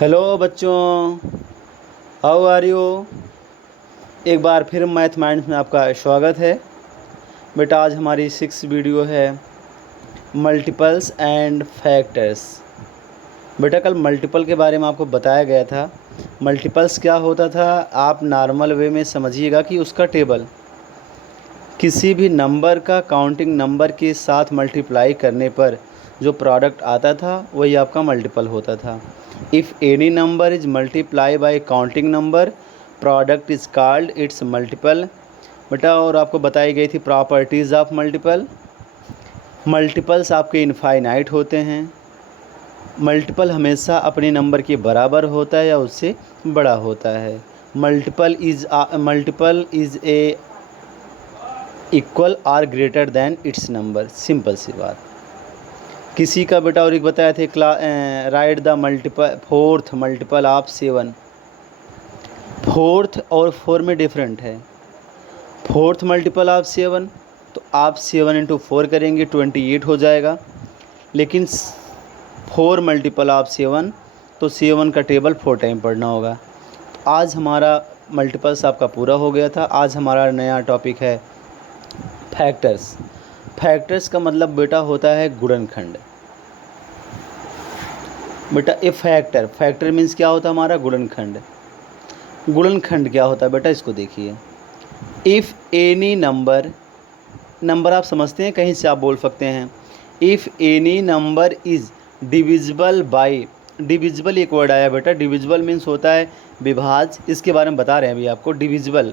Hello बच्चों, how are you. एक बार फिर मैथ माइंड्स में आपका स्वागत है। बेटा आज हमारी 6 वीडियो है मल्टीपल्स एंड फैक्टर्स। बेटा कल मल्टीपल के बारे में आपको बताया गया था। मल्टीपल्स क्या होता था, आप नॉर्मल वे में समझिएगा कि उसका टेबल किसी भी नंबर का काउंटिंग नंबर के साथ मल्टीप्लाई करने पर जो प्रोडक्ट आता था वही आपका मल्टीपल होता था। If any number is multiply by counting number, product is called its multiple. बेटा और आपको बताई गई थी प्रॉपर्टीज़ ऑफ मल्टीपल। मल्टीपल्स आपके इनफाइनाइट होते हैं। मल्टीपल हमेशा अपने नंबर के बराबर होता है या उससे बड़ा होता है। Multiple is a equal or greater than its number. Simple सी बात। किसी का बेटा और एक बताया थे right the fourth multiple of 7। Fourth और 4 में डिफरेंट है। फोर्थ मल्टीपल ऑफ 7 तो आप 7 इंटू 4 करेंगे 28 हो जाएगा। लेकिन 4 मल्टीपल ऑफ 7 तो 7 का टेबल 4 टाइम पढ़ना होगा। तो आज हमारा मल्टीपल्स आपका पूरा हो गया था। आज हमारा नया टॉपिक है फैक्टर्स। फैक्टर्स का मतलब बेटा होता है गुणनखंड। बेटा ए फैक्टर मीन्स क्या होता है हमारा गुणनखंड। गुणनखंड क्या होता है बेटा, इसको देखिए। इफ़ एनी नंबर आप समझते हैं, कहीं से आप बोल सकते हैं। If any number is divisible bye, divisible एक वर्ड आया बेटा। डिविजिबल मीन्स होता है विभाज्य। इसके बारे में बता रहे हैं अभी आपको। डिविजिबल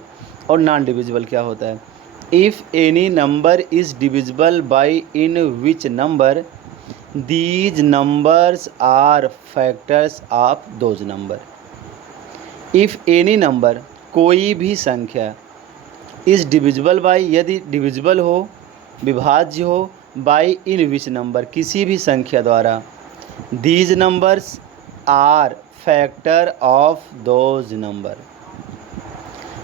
और नॉन डिविजिबल क्या होता है। If any number is divisible by in which number these numbers are factors of those number. If any number कोई भी संख्या इज़ डिविजिबल बाय, यदि डिविजिबल हो विभाज्य हो, बाय इन विच नंबर किसी भी संख्या द्वारा, these numbers are factor of those number.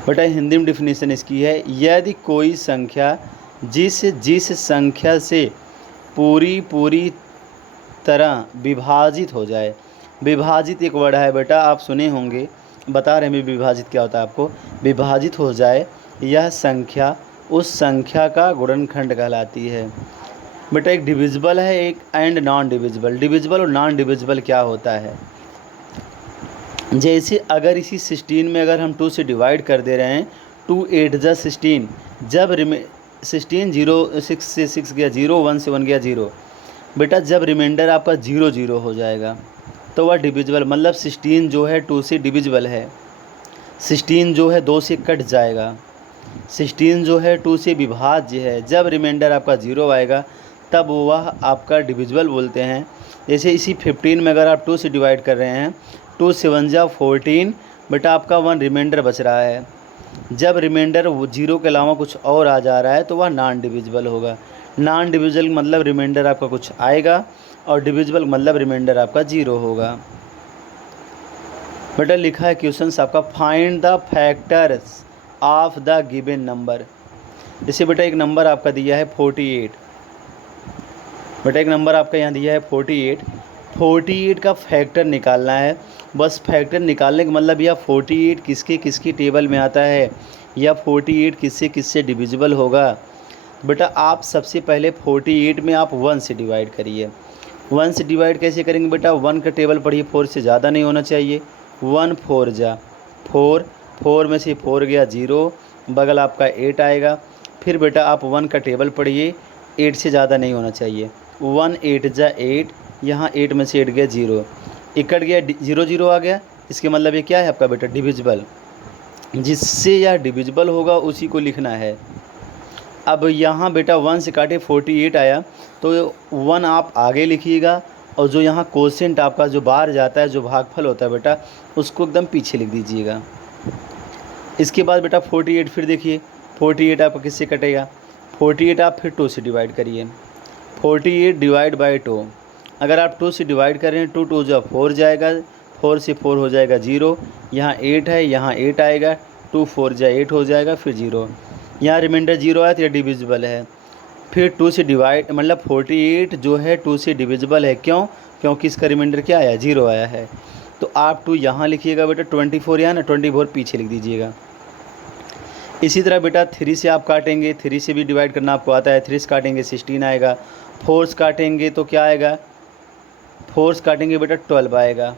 बेटा हिंदी में डिफिनीशन इसकी है, यदि कोई संख्या जिस संख्या से पूरी तरह विभाजित हो जाए। विभाजित एक वर्ड है बेटा, आप सुने होंगे, बता रहे हैं विभाजित क्या होता है आपको। विभाजित हो जाए यह संख्या उस संख्या का गुणनखंड कहलाती है। बेटा एक डिविजिबल है, एक एंड नॉन डिविजिबल। डिविजिबल और नॉन डिविजिबल क्या होता है, जैसे अगर इसी 16 में अगर हम 2 से डिवाइड कर दे रहे हैं, 2 8 जा 16, जब 16 0 6 से 6 गया 0, 1 से 1 गया 0। बेटा जब रिमाइंडर आपका 0 0 हो जाएगा तो वह डिविजिबल, मतलब 16 जो है 2 से डिविजिबल है। 16 जो है 2 से कट जाएगा। 16 जो है 2 से विभाज्य है। जब रिमाइंडर आपका 0 आएगा तब वह आपका डिविजिबल बोलते हैं। जैसे इसी 15 में अगर आप 2 से डिवाइड कर रहे हैं, 2 7 जा 14, बेटा आपका 1 रिमाइंडर बच रहा है। जब रिमाइंडर 0 के अलावा कुछ और आ जा रहा है तो वह नॉन डिविजिबल होगा। नॉन डिविजिबल मतलब रिमाइंडर आपका कुछ आएगा, और डिविजिबल मतलब रिमाइंडर आपका 0 होगा। बेटा लिखा है क्वेश्चन आपका, find the factors of the given number. जैसे बेटा एक नंबर आपका दिया है 48। बेटा एक नंबर आपका यहाँ दिया है 48। 48 का फैक्टर निकालना है। बस फैक्टर निकालने का मतलब यह 48 किसके किसकी टेबल में आता है, या 48 किससे किससे डिविजिबल होगा। बेटा आप सबसे पहले 48 में आप 1 से डिवाइड करिए। 1 से डिवाइड कैसे करेंगे बेटा, 1 का टेबल पढ़िए, 4 से ज़्यादा नहीं होना चाहिए। 1 4 जा 4, 4 में से 4 गया 0, बगल आपका 8 आएगा। फिर बेटा आप 1 का टेबल पढ़िए, 8 से ज़्यादा नहीं होना चाहिए। 1 8 जा 8, यहाँ 8 में से 8 गया 0, इकट गया 0 0 आ गया। इसके मतलब ये क्या है आपका बेटा डिविजिबल। जिससे यह डिविजिबल होगा उसी को लिखना है। अब यहाँ बेटा 1 से काटे 48 आया तो 1 आप आगे लिखिएगा, और जो यहाँ कोसेंट आपका जो बाहर जाता है, जो भागफल होता है बेटा, उसको एकदम पीछे लिख दीजिएगा। इसके बाद बेटा 48 फिर देखिए, 48 आपका किससे कटेगा, 48 आप फिर 2 से डिवाइड करिए। 48 डिवाइड बाई 2, अगर आप 2 से डिवाइड कर रहे हैं, 2 2 जा 4 जाएगा, 4 से 4 हो जाएगा 0, यहाँ 8 है, यहाँ 8 आएगा, 2 4 जा 8 हो जाएगा, फिर 0, यहाँ रिमाइंडर 0 आया तो यह डिविजिबल है। फिर 2 से डिवाइड मतलब 48 जो है 2 से डिविजिबल है। क्यों, क्योंकि इसका रिमाइंडर क्या आया, 0 आया है। तो आप 2 यहाँ लिखिएगा बेटा, 24 यहाँ ना, 24 पीछे लिख दीजिएगा। इसी तरह बेटा 3 से आप काटेंगे, 3 से भी डिवाइड करना आपको आता है, 3 से काटेंगे 16 आएगा, 4 से काटेंगे तो क्या आएगा, 4 से काटेंगे बेटा 12 आएगा,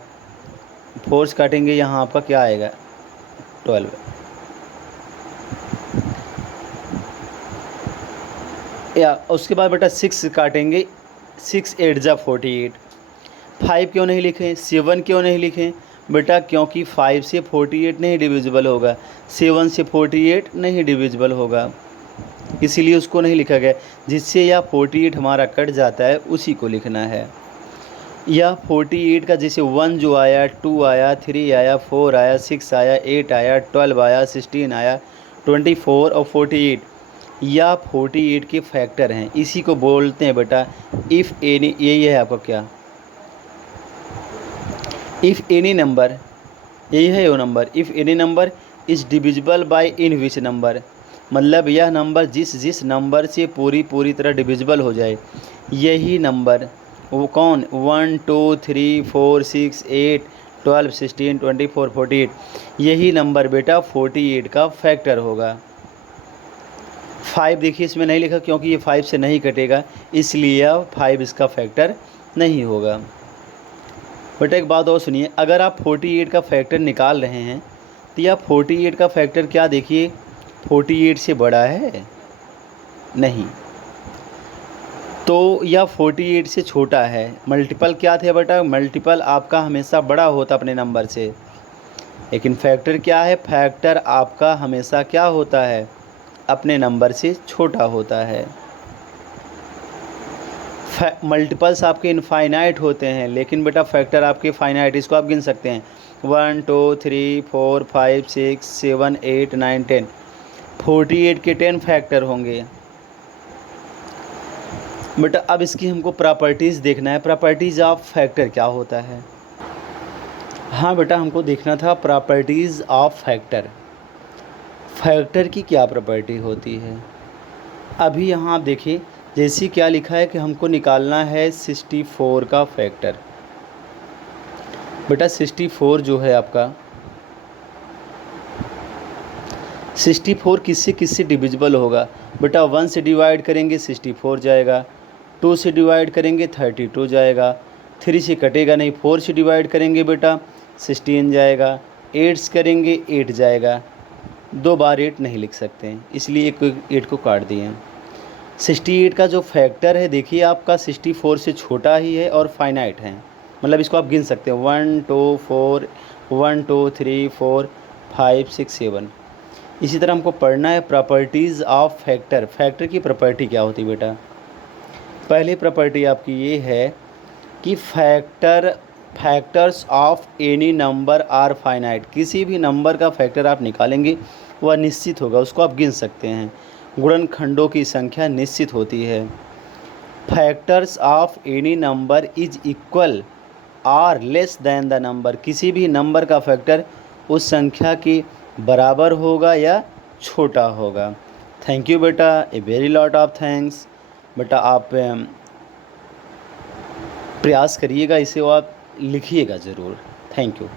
4 से काटेंगे यहाँ आपका क्या आएगा 12। या उसके बाद बेटा 6 से काटेंगे, 6 8 जा 48। 5 क्यों नहीं लिखें, 7 क्यों नहीं लिखें बेटा, क्योंकि 5 से 48 नहीं डिविजिबल होगा, 7 से 48 नहीं डिविजिबल होगा, इसीलिए उसको नहीं लिखा गया। जिससे यह 48 हमारा कट जाता है उसी को लिखना है। यह 48 का जैसे 1 जो आया, 2 आया, 3 आया, 4 आया, 6 आया, 8 आया, 12 आया, 16 आया, 24 और 48, या 48 के फैक्टर हैं, इसी को बोलते हैं बेटा इफ़ एनी। यही है आपका क्या, इफ़ एनी नंबर, यही है वो number, if any number is divisible by in which number, मतलब यह नंबर जिस नंबर से पूरी तरह डिविजिबल हो जाए, यही नंबर, वो कौन, 1 2 3 4 6 8 12 16 24 48, यही नंबर बेटा 48 का फैक्टर होगा। 5 देखिए इसमें नहीं लिखा क्योंकि ये 5 से नहीं कटेगा, इसलिए 5 इसका फैक्टर नहीं होगा। बेटा एक बात और सुनिए, अगर आप 48 का फैक्टर निकाल रहे हैं तो यह 48 का फैक्टर क्या, देखिए 48 से बड़ा है नहीं, तो यह 48 से छोटा है। मल्टीपल क्या थे बेटा, मल्टीपल आपका हमेशा बड़ा होता अपने नंबर से, लेकिन फैक्टर क्या है, फैक्टर आपका हमेशा क्या होता है, अपने नंबर से छोटा होता है। मल्टीपल्स आपके इनफाइनाइट होते हैं, लेकिन बेटा फैक्टर आपके फाइनाइट, इसको आप गिन सकते हैं 1 2 3 4 5 6 7 8 9 10, 48 के 10 फैक्टर होंगे। बेटा अब इसकी हमको प्रॉपर्टीज़ देखना है, प्रॉपर्टीज़ ऑफ फैक्टर क्या होता है। हाँ बेटा हमको देखना था प्रॉपर्टीज़ ऑफ फैक्टर, फैक्टर की क्या प्रॉपर्टी होती है। अभी यहाँ आप देखिए, जैसे क्या लिखा है कि हमको निकालना है 64 का फैक्टर। बेटा 64 जो है आपका, 64 किससे किससे डिविजिबल होगा बेटा, 1 से डिवाइड करेंगे 64 जाएगा, 2 से डिवाइड करेंगे 32 जाएगा, 3 से कटेगा नहीं, 4 से डिवाइड करेंगे बेटा 16 जाएगा, 8 से करेंगे 8 जाएगा, 2 बार 8 नहीं लिख सकते हैं, इसलिए 8 को काट दिए हैं। 68 का जो फैक्टर है देखिए आपका 64 से छोटा ही है और फाइनाइट है, मतलब इसको आप गिन सकते हैं 1 2 4 1 2 3 4 5 6 7। इसी तरह हमको पढ़ना है प्रॉपर्टीज़ ऑफ फैक्टर, फैक्टर की प्रॉपर्टी क्या होती है बेटा। पहली प्रॉपर्टी आपकी ये है कि factors of any number are finite, किसी भी नंबर का फैक्टर आप निकालेंगे वह निश्चित होगा, उसको आप गिन सकते हैं। गुणनखंडों की संख्या निश्चित होती है। Factors of any number is equal or less than the number, किसी भी नंबर का फैक्टर उस संख्या के बराबर होगा या छोटा होगा। थैंक यू बेटा, a very lot of thanks. बेटा आप प्रयास करिएगा इसे और आप लिखिएगा ज़रूर। Thank you.